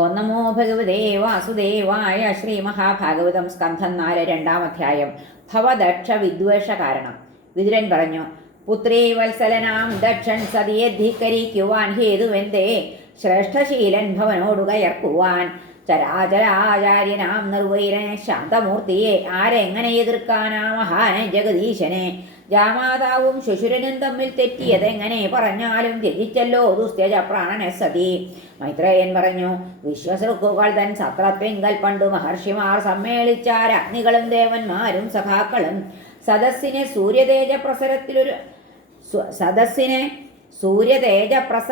ഓം നമോ ഭഗവതേ വാസുദേവായ ശ്രീ മഹാഭാഗവതം സ്കന്ധം നാല് രണ്ടാം അധ്യായം. ഭവദക്ഷ വിദ്വേഷ കാരണം. വിതുരൻ പറഞ്ഞു പുത്രീ വത്സലനാം ദക്ഷൻ സതിയെ ധിക്കരിക്കുവാൻ ഹേതുവെന്തേ? ശ്രേഷ്ഠശീലൻ ഭവനോടു കയർക്കുവാൻ ചരാചരാചാര്യനാം നിർവൈരനെ ശാന്തമൂർത്തിയെ ആരെങ്ങനെ എതിർക്കാനാ മഹാനെ ജഗദീശനെ? ജാമാതാവും ശുശുരനും തമ്മിൽ തെറ്റിയതെങ്ങനെ പറഞ്ഞാലും ത്യജിച്ചല്ലോ ദുസ്ത്യജ പ്രാണനെ സതി. മൈത്രേയൻ പറഞ്ഞു വിശ്വസൃക്കുകൾ തൻ സത്രത്വങ്കൽ പണ്ടു മഹർഷിമാർ സമ്മേളിച്ച രാജ്ഞികളും ദേവന്മാരും സഖാക്കളും. സദസ്സിനെ സൂര്യതേജ പ്രസരത്തിലൊരു സദസ്സിനെ സൂര്യതേജ പ്രസ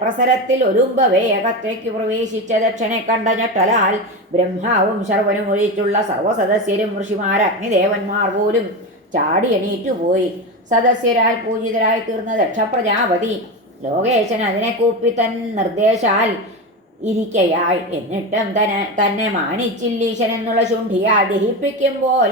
പ്രസരത്തിൽ ഒരുമ്പവേ അകത്തേക്ക് പ്രവേശിച്ച ദക്ഷനെ കണ്ട ഞെട്ടലാൽ ബ്രഹ്മാവും ശർവനും ഒഴിച്ചുള്ള സർവസദസ്യരും ഋഷിമാർ അഗ്നിദേവന്മാർ പോലും ചാടി എണീറ്റുപോയി സദസ്യരാൽ പൂജിതരായി തീർന്ന ദക്ഷപ്രജാപതി ലോകേശൻ അതിനെ കൂപ്പി തൻ നിർദ്ദേശാൽ ഇരിക്കയായി. എന്നിട്ടും തന്നെ തന്നെ മാനിച്ചില്ലീശൻ എന്നുള്ള ശുണ്ഠിയാ ദഹിപ്പിക്കുമ്പോൾ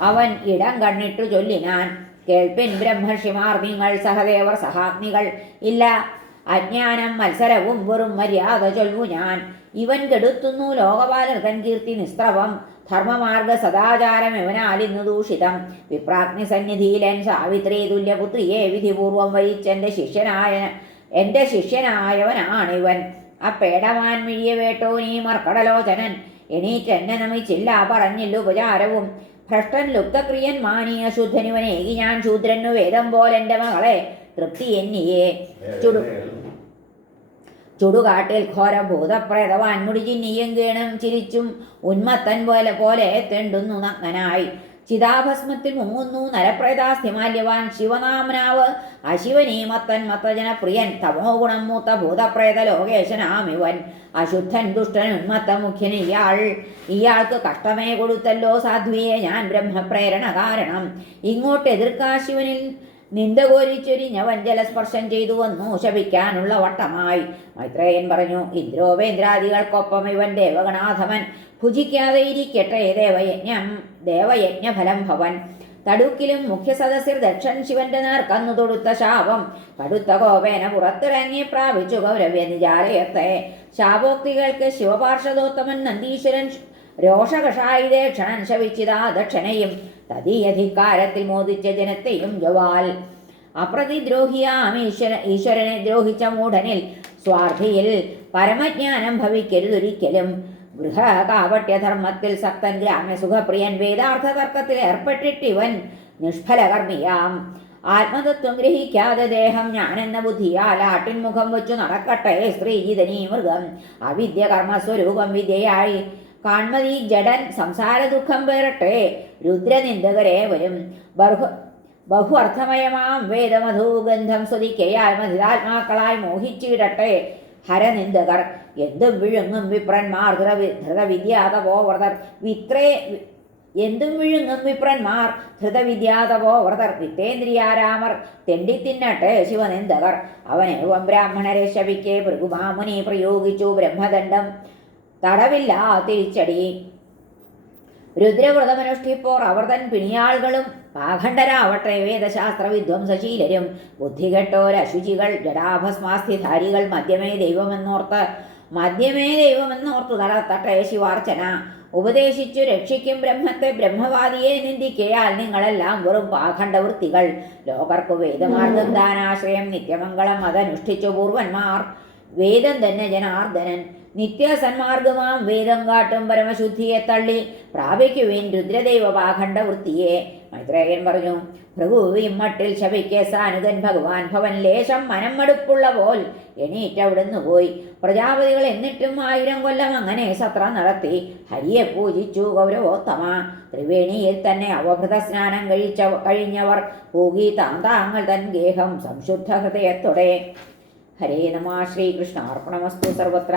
അവൻ ഇടം കണ്ണിട്ടു ചൊല്ലിനാൻ കേൾപ്പിൻ ബ്രഹ്മർഷിമാർ നിങ്ങൾ സഹദേവർ സഹാഗ്നികൾ. ഇല്ല അജ്ഞാനം മത്സരവും വെറും മര്യാദ ചൊല്ലു ഞാൻ. ഇവൻ കെടുത്തുന്നു ലോകപാലർ തൻ കീർത്തി നിസ്ത്രവം ധർമ്മമാർഗ സദാചാരം ഇവനാലിന്നു ദൂഷിതം. വിപ്രാഗ്നി സന്നിധിയിലൻ സാവിത്രി തുല്യപുത്രിയെ വിധിപൂർവം വഹിച്ചെന്റെ ശിഷ്യനായ എന്റെ ശിഷ്യനായവനാണിവൻ. ആ പേടമാൻ മിഴിയ വേട്ടോ നീ മർക്കടലോചനൻ. എണീറ്റെന്നെ നമിച്ചില്ല പറഞ്ഞില്ല ഉപചാരവും. ഭ്രഷ്ടൻ ലുപ്തക്രിയൻ മാനിയ ശുദ്ധനുവനേകി ഞാൻ ശൂദ്രനു വേദം പോലെന്റെ മകളെ തൃപ്തി എന്നിയെ. ചുടു ചുടുകാട്ടിൽ ഘോര ഭൂതപ്രേതവാൻ മുടിചിന്നിയും കീണും ചിരിച്ചും ഉന്മത്തൻ പോലെ പോലെ തെണ്ടുന്നു നഗ്നനായി. ചിതാഭസ്മത്തിൽ മുങ്ങുന്നു. നരപ്രേതാസ്ഥിമാല്യവാൻ ശിവനാമനാവ്. അശിവനീ മത്തൻ മത്തജനപ്രിയൻ. തമോ ഗുണം മൂത്ത ഭൂതപ്രേത ലോകേശനാമിവൻ അശുദ്ധൻ ദുഷ്ടൻ ഉന്മത്ത മുഖ്യൻ ഇയാൾ. ഇയാൾക്ക് കഷ്ടമേ കൊടുത്തല്ലോ സാധ്വിയെ. ഞാൻ ബ്രഹ്മപ്രേരണ കാരണം. ഇങ്ങോട്ട് എതിർക്കാ ശിവനിൽ നിന്ദ കോരിച്ചൊരിഞ്ഞവൻ ജലസ്പർശം ചെയ്തു വന്നു. ശപിക്കാനുള്ള വട്ടമായി. മൈത്രേയൻ പറഞ്ഞു ഇന്ദ്രോപേന്ദ്രാദികൾക്കൊപ്പം ഇവൻ ദേവഗണാഥവൻ ഭുജിക്കാതെ ഇരിക്കട്ടെ ദേവയജ്ഞം ദേവയജ്ഞഫലം ഭവൻ. തടുക്കിലും മുഖ്യ സദസ്സിൽ ദക്ഷൻ ശിവന്റെ നേർക്കന്നു തൊടുത്ത ശാപം കടുത്ത കോപേന പുറത്തിറങ്ങി പ്രാപിച്ചു ഗൗരവ്യനിജാലയത്തെ ശാപോക്തികൾക്ക് ശിവപാർഷദോത്തമൻ നന്ദീശ്വരൻ രോഷകഷായിതേ ക്ഷണൻ ശവിച്ചിതാ ദക്ഷനെയും തദീയധികാരത്തിൽ മോദിച്ച ജനത്തെയും ജവാൽ അപ്രതിദ്രോഹിയാം ഈശ്വര ഈശ്വരനെ ദ്രോഹിച്ച മൂഢനിൽ സ്വാർത്ഥിയിൽ പരമജ്ഞാനം ഭവിക്കരുതൊരിക്കലും. ഗൃഹകാപട്യധർമ്മത്തിൽ സക്തൻ ഗ്രാമ്യസുഖപ്രിയൻ വേദാർത്ഥ തർക്കത്തിൽ ഏർപ്പെട്ടിട്ടിവൻ നിഷ്ഫലകർമ്മിയാം. ആത്മതത്വം ഗ്രഹിക്കാതെ ദേഹം ഞാനെന്ന ബുദ്ധിയാൽ ആട്ടിൻമുഖം വെച്ചു നടക്കട്ടെ സ്ത്രീജിതനീ മൃഗം. അവിദ്യ കർമ്മസ്വരൂപം വിദ്യയായി കാൺമതി ജഡൻ സംസാര ദുഃഖം പേരട്ടെ രുദ്രനിന്ദകരെ വരും. ബർഹു ബഹു അർത്ഥമയമാം വേദമധുഗന്ധം സ്തുതിക്കയാൽ മധിരാത്മാക്കളായി മോഹിച്ചിടട്ടെ ഹരനിന്ദകർ. എന്തും വിഴുങ്ങും വിപ്രന്മാർ ധൃതവി ധൃതവിദ്യാതപോവ്രതർ വിത്രേ എന്തും വിഴുങ്ങും വിപ്രന്മാർ ധൃതവിദ്യാതപോവ്രതർ വിത്തേന്ദ്രിയാരാമർ തെണ്ടിത്തിന്നട്ടെ ശിവനിന്ദകർ. അവനേവം ബ്രാഹ്മണരെ ശപിക്കെ ഭൃഗുമാമുനി പ്രയോഗിച്ചു ബ്രഹ്മദണ്ഡം. തടവില്ല തിരിച്ചടി. രുദ്രവ്രതമനുഷ്ഠിപ്പോർ അവർ തൻ പിണിയാളുകളും പാഖണ്ഡരാവട്ടെ വേദശാസ്ത്ര വിധ്വംസശീലരും. ബുദ്ധികെട്ടോരശുചികൾ ജടാഭസ്മാസ്ഥിധാരികൾ മദ്യമേ ദൈവമെന്നോർത്ത് മദ്യമേ ദൈവമെന്നോർത്തു നടത്തട്ടെ ശിവാർച്ചന. ഉപദേശിച്ചു രക്ഷിക്കും ബ്രഹ്മത്തെ ബ്രഹ്മവാദിയെ നിന്ദിക്കയാൽ നിങ്ങളെല്ലാം വെറും പാഖണ്ഡവൃത്തികൾ. ലോകർക്കു വേദമാർഗം ദാനാശ്രയം നിത്യമംഗളം അതനുഷ്ഠിച്ചു പൂർവന്മാർ. വേദം തന്നെ ജനാർദ്ദനൻ. നിത്യസന്മാർഗമാം വേദം കാട്ടും പരമശുദ്ധിയെ തള്ളി പ്രാപിക്കുവിൻ രുദ്രദൈവ പാഖണ്ഡ വൃത്തിയെ. മൈത്രേയൻ പറഞ്ഞു ഭൃഗു ഇമ്മട്ടിൽ ശപിക്കെ സാനുഗൻ ഭഗവാൻ ഭവൻ ലേശം മനം മടുപ്പുള്ള പോൽ എണീറ്റവിടുന്ന് പോയി. പ്രജാപതികൾ എന്നിട്ടും ആയിരം കൊല്ലം അങ്ങനെ സത്ര നടത്തി. ഹരിയെ പൂജിച്ചു ഗൗരവോത്തമ. ത്രിവേണിയിൽ തന്നെ അവഭൃത സ്നാനം കഴിച്ച കഴിഞ്ഞവർ പൂകി താന്താങ്ങൾ തൻ ഗേഹം സംശുദ്ധ ഹൃദയത്തോടെ. ഹരേ നമ ശ്രീകൃഷ്ണ അർപ്പണമസ്തു സർവത്ര.